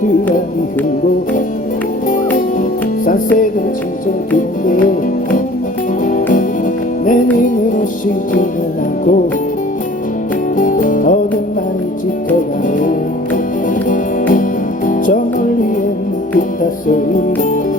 귀한 그 이유로 산세는 지저귀네요 내힘 으로, 시 지는 않고 어느 날이 지켜가요 저 멀리엔 빛났어요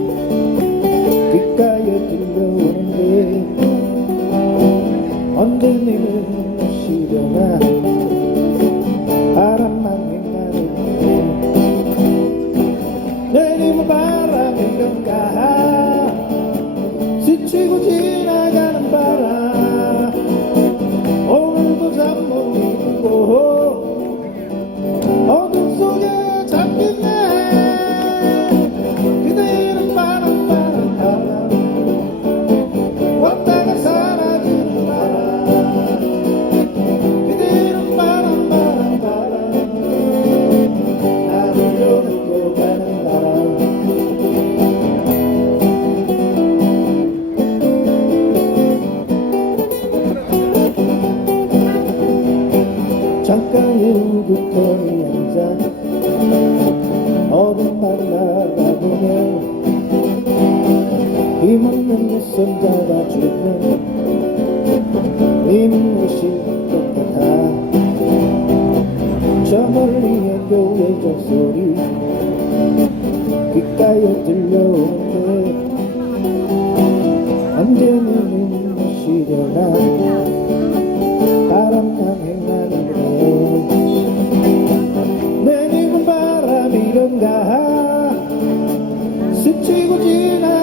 붙어있는 남자 어둠 만나다 보면 힘없는 내 손잡아 주고 네 눈물이 똑같아. 저 멀리의 교회 종소리. 귓가에 들려오는데 언제는 눈물이 시려나. 바람만 행나 지고 지나